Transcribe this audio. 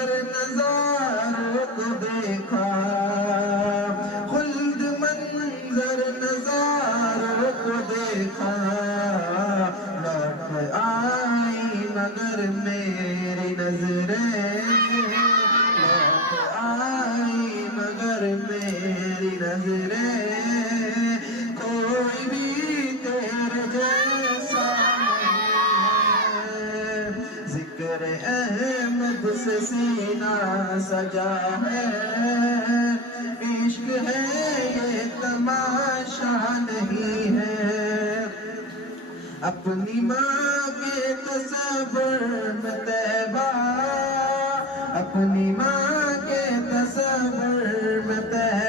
منظر نظاروں کو دیکھا، خلد منظر نظاروں کو دیکھا، لوٹ آئی مگر میری نظریں، لوٹ آئی مگر میری نظریں، کوئی بھی تیرے جیسا نہیں ہے، ذکر احمد سے سینہ سجا ہے، عشق ہے یہ تماشا نہیں ہے، اپنی ماں کے تصور میں طیبہ، اپنی ماں کے تصور میں طیبہ